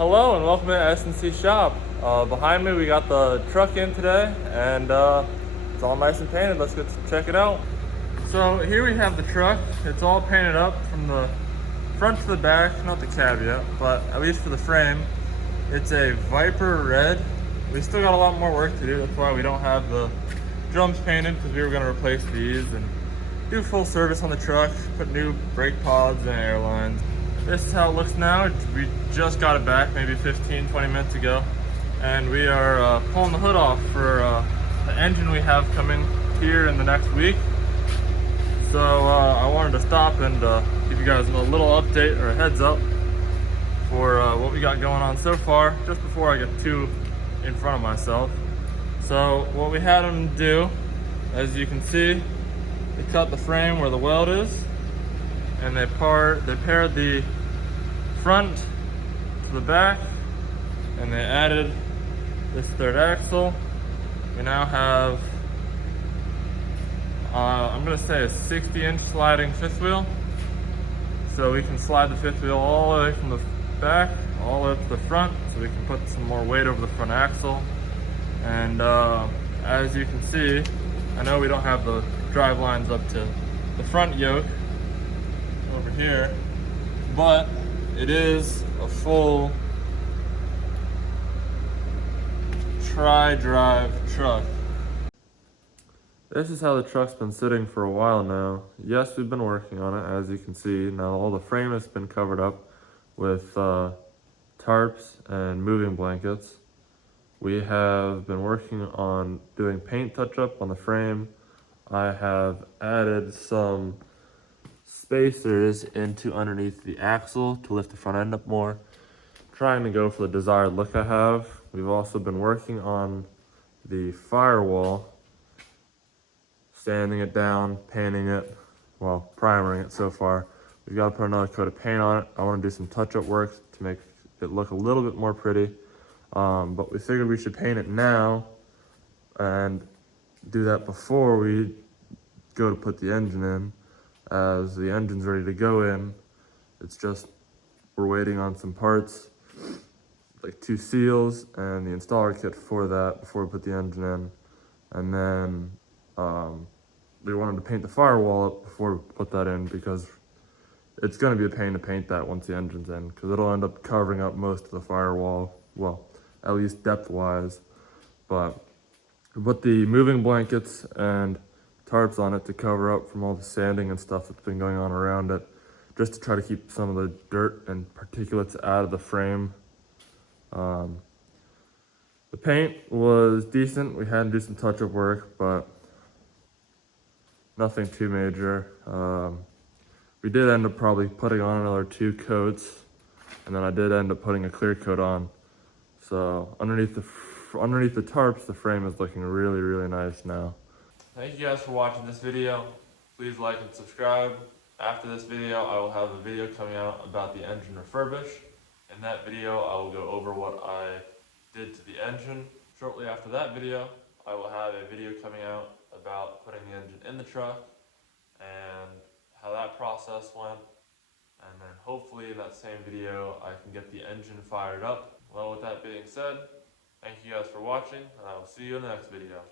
Hello and welcome to S&C Shop. Behind me we got the truck in today and it's all nice and painted. Let's check it out. So here we have the truck. It's all painted up from the front to the back, not the cab yet, but at least for the frame. It's a Viper red. We still got a lot more work to do. That's why we don't have the drums painted, because we were going to replace these and do full service on the truck, put new brake pods and air lines. This is how it looks now. We just got it back maybe 15-20 minutes ago, and we are pulling the hood off for the engine we have coming here in the next week. So I wanted to stop and give you guys a little update or a heads up for what we got going on so far, just before I get too in front of myself. So what we had them do, as you can see, they cut the frame where the weld is, and they paired the front to the back, and they added this third axle. We now have I'm gonna say a 60-inch sliding fifth wheel, so we can slide the fifth wheel all the way from the back all the way up to the front, so we can put some more weight over the front axle. And as you can see, I know we don't have the drive lines up to the front yoke over here, but it is a full tri-drive truck. This is how the truck's been sitting for a while now. Yes, we've been working on it, as you can see. Now all the frame has been covered up with tarps and moving blankets. We have been working on doing paint touch-up on the frame. I have added some spacers into underneath the axle to lift the front end up more, trying to go for the desired look I have. We've also been working on the firewall, sanding it down, painting it, well, primering it so far. We've got to put another coat of paint on it. I want to do some touch-up work to make it look a little bit more pretty, but we figured we should paint it now and do that before we go to put the engine in, as the engine's ready to go in. It's just we're waiting on some parts, like 2 seals and the installer kit for that before we put the engine in. And then we wanted to paint the firewall up before we put that in, because it's going to be a pain to paint that once the engine's in, because it'll end up covering up most of the firewall, well, at least depth wise. But we put the moving blankets and tarps on it to cover up from all the sanding and stuff that's been going on around it, just to try to keep some of the dirt and particulates out of the frame. The paint was decent. We had to do some touch-up work, but nothing too major. We did end up probably putting on another 2 coats, and then I did end up putting a clear coat on. So underneath the tarps, the frame is looking really, really nice now. Thank you guys for watching this video. Please like and subscribe. After this video, I will have a video coming out about the engine refurbish. In that video, I will go over what I did to the engine. Shortly after that video, I will have a video coming out about putting the engine in the truck and how that process went. And then hopefully in that same video, I can get the engine fired up. Well, with that being said, thank you guys for watching, and I will see you in the next video.